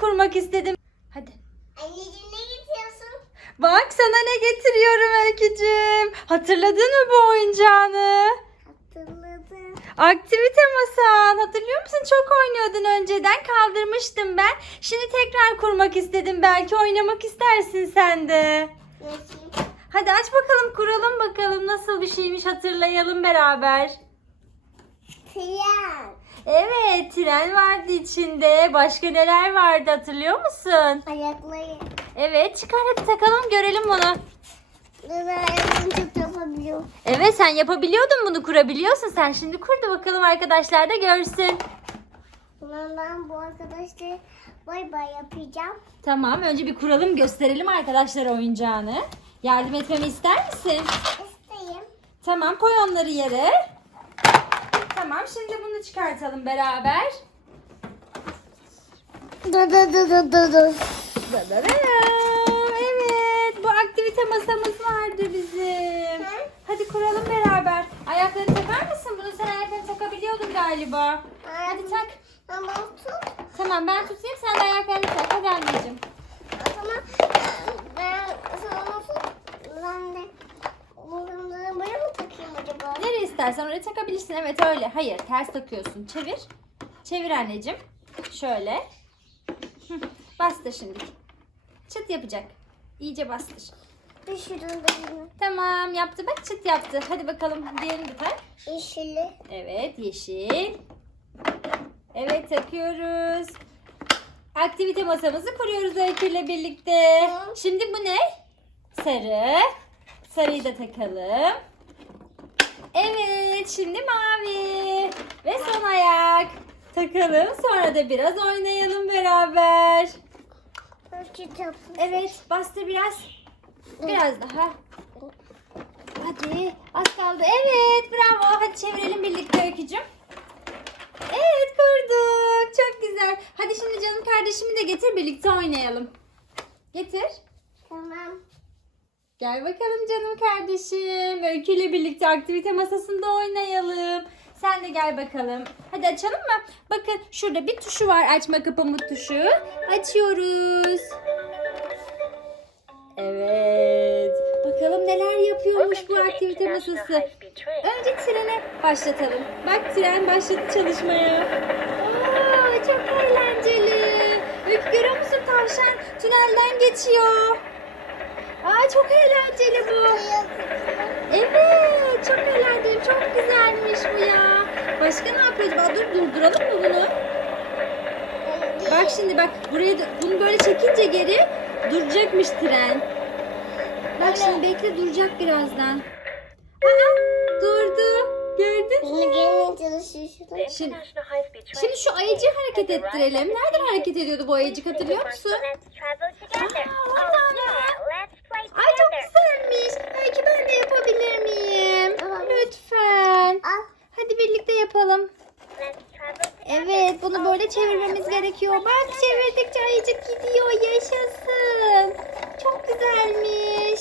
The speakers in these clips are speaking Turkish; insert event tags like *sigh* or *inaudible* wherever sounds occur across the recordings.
kurmak istedim. Hadi. Anneciğim ne getiriyorsun? Bak sana ne getiriyorum Öykücüğüm. Hatırladın mı bu oyuncağını? Hatırladım. Aktivite masan. Hatırlıyor musun? Çok oynuyordun önceden. Kaldırmıştım ben. Şimdi tekrar kurmak istedim. Belki oynamak istersin sen de. Nasıl? Hadi aç bakalım kuralım bakalım nasıl bir şeymiş hatırlayalım beraber. Tren. Evet tren vardı içinde. Başka neler vardı hatırlıyor musun? Ayakları. Evet çıkar hadi takalım görelim bunu. Evet sen yapabiliyordun bunu kurabiliyorsun. Sen şimdi kur da bakalım arkadaşlar da görsün. Ben bu arkadaşla bay bay yapacağım. Tamam önce bir kuralım gösterelim arkadaşlara oyuncağını. Yardım etmemi ister misin? İsteyim. Tamam koy onları yere. Tamam şimdi bunu çıkartalım beraber. Dur dur dur dur dur dur. Dadadam. Evet bu aktivite masamız vardı bizim. Hadi kuralım beraber. Ayaklarını takar mısın? Bunu sen ayaklarını takabiliyordun galiba. Hadi tak. Ama tut. Tamam ben tutayım sen de ayaklarını tak. Hadi anneciğim. O zaman ben sana tut. Ben de bunları buraya mı takayım acaba? Nereye istersen oraya takabilirsin. Evet öyle. Hayır ters takıyorsun. Çevir. Çevir anneciğim. Şöyle. Hı, *laughs* Bastır şimdi. Çıt yapacak. İyice bastır. Da yine. Tamam yaptı bak çıt yaptı. Hadi bakalım diğerini de tak. Yeşili. Evet yeşil. Evet takıyoruz. Aktivite masamızı kuruyoruz Öykü ile birlikte. Hı. Şimdi bu ne? Sarı. Sarıyı da takalım. Evet şimdi mavi. Ve son ayak. Takalım sonra da biraz oynayalım beraber. Evet bastır biraz. Biraz daha. Hadi az kaldı. Evet bravo. Hadi çevirelim birlikte Öykücüm. Evet kurduk. Çok güzel. Hadi şimdi canım kardeşimi de getir birlikte oynayalım. Getir. Tamam. Gel bakalım canım kardeşim. Öykü ile birlikte aktivite masasında oynayalım. Sen de gel bakalım. Hadi açalım mı? Bakın şurada bir tuşu var. Açma kapama tuşu. Açıyoruz. Evet. Bakalım neler yapıyormuş bu aktivite masası. Önce trene başlatalım. Bak tren başladı çalışmaya. Oo, çok eğlenceli. Öykü görüyor musun tavşan tünelden geçiyor. Çok eğlenceli bu. Evet çok eğlenceli. Çok güzelmiş bu ya. Başka ne yapıyor acaba? Dur durduralım mı bunu? Bak şimdi bak buraya da- bunu böyle çekince geri duracakmış tren. Bak şimdi bekle duracak birazdan. Aa durdu. Gördün mü? Şimdi, şimdi şu ayıcı hareket ettirelim. Nereden hareket ediyordu bu ayıcık hatırlıyor musun? Aa, oradan mı? Ay çok güzelmiş. Belki ben de yapabilir miyim? Tamam. Lütfen. Al. Hadi birlikte yapalım. Evet bunu böyle çevirmemiz gerekiyor. Bak çevirdikçe ayıcık gidiyor. Yaşasın. Çok güzelmiş.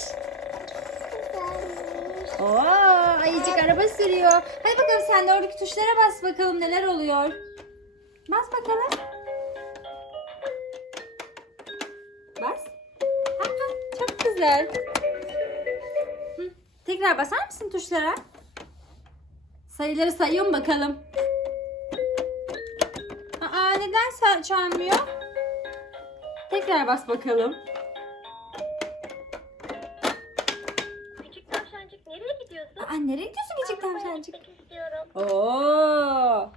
Oo, ayıcık araba sürüyor. Hadi bakalım sen de oradaki tuşlara bas bakalım neler oluyor. Bas bakalım. Bas. Aa, çok güzel. Hı, Tekrar basar mısın tuşlara? Sayıları sayıyorum bakalım. Neden çalmıyor? Tekrar bas bakalım. Küçük tavşancık nereye gidiyorsun? Aa nereye gidiyorsun küçük Arabaya tavşancık? gitmek istiyorum. Oo.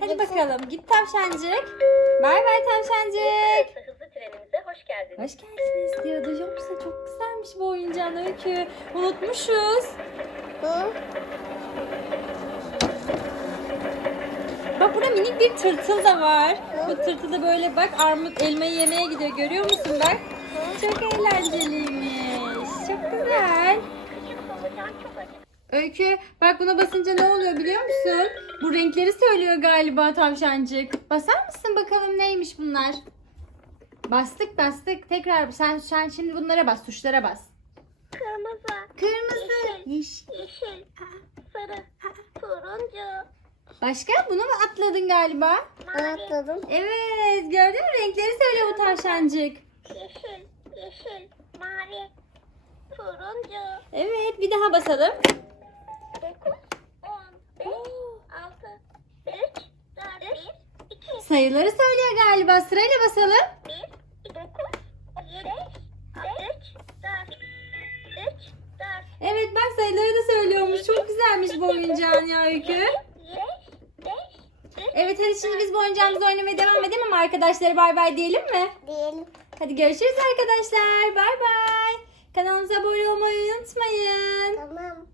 Hadi bakalım git tavşancık. Bay bay tavşancık. Hızlı trenimize hoş geldiniz. Hoş geldiniz diyor. Duyuyor musun? Çok güzelmiş bu oyuncağın öykü. Unutmuşuz. Hı? Bir tırtıl da var. Bu tırtıl da böyle bak armut elmayı yemeye gidiyor. Görüyor musun bak? Çok eğlenceliymiş. Çok güzel. Öykü bak buna basınca ne oluyor biliyor musun? Bu renkleri söylüyor galiba tavşancık. Basar mısın bakalım neymiş bunlar? Bastık bastık. Tekrar sen, sen şimdi bunlara bas. Tuşlara bas. Kırmızı, Kırmızı, yeşil, yeşil, sarı, turuncu, Başka? Bunu mu atladın galiba? Atladım. Evet gördün mü? Renkleri söylüyor bu tavşancık. Yeşil, yeşil, mavi, turuncu, Evet bir daha basalım. 9, 10, 5, 6, 3, 4, 1, 2, Sayıları söylüyor galiba. Sırayla basalım. 1, 9, 7, 3, 4, 3, 4, Evet bak sayıları da söylüyormuş. Çok güzelmiş bu oyuncağın ya Öykü. 5, 5, 3, Evet hadi şimdi biz bu oyuncağımızı oynamaya devam edelim ama arkadaşlara bay bay diyelim mi? Diyelim. Hadi görüşürüz arkadaşlar. Bay bay. Kanalımıza abone olmayı unutmayın. Tamam.